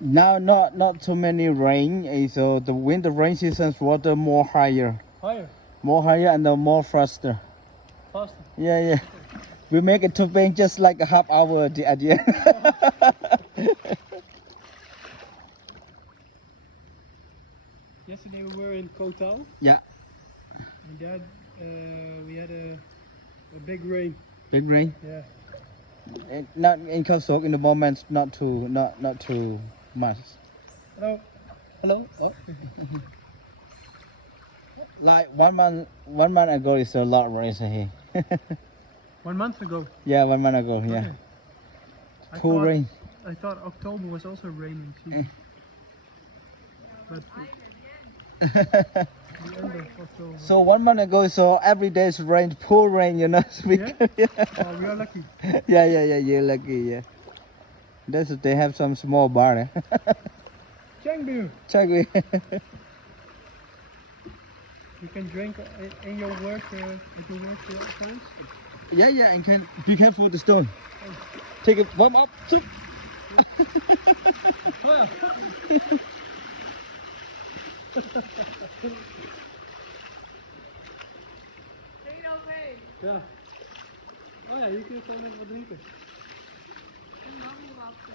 Now not too many rain, so the winter rain season's water more higher, Higher, and more faster. faster. Yeah. We make it to rain just like a half hour at the end. Yesterday we were in Koh Tao, Yeah, and there we had a big rain. big rain. Yeah. Not in Khao Sok in the moment, not too much. Hello. Hello. Oh. Like 1 month ago is a lot rain here. 1 month ago. Yeah, 1 month ago. Yeah, Okay. cool rain. I thought October was also raining season. But the end of October. So 1 month ago, so every day is rain, poor rain, you know. Yeah? Oh, we are lucky. Yeah. You're lucky. Yeah. They have some small bar. Eh? Chengdu. Check it. You can drink in your work at your work times. Yeah, and can be careful with the stone. Take it, warm up. Sit. Oh, ja. Oh ja, hier kun je gewoon even wat drinken. En dan wachten.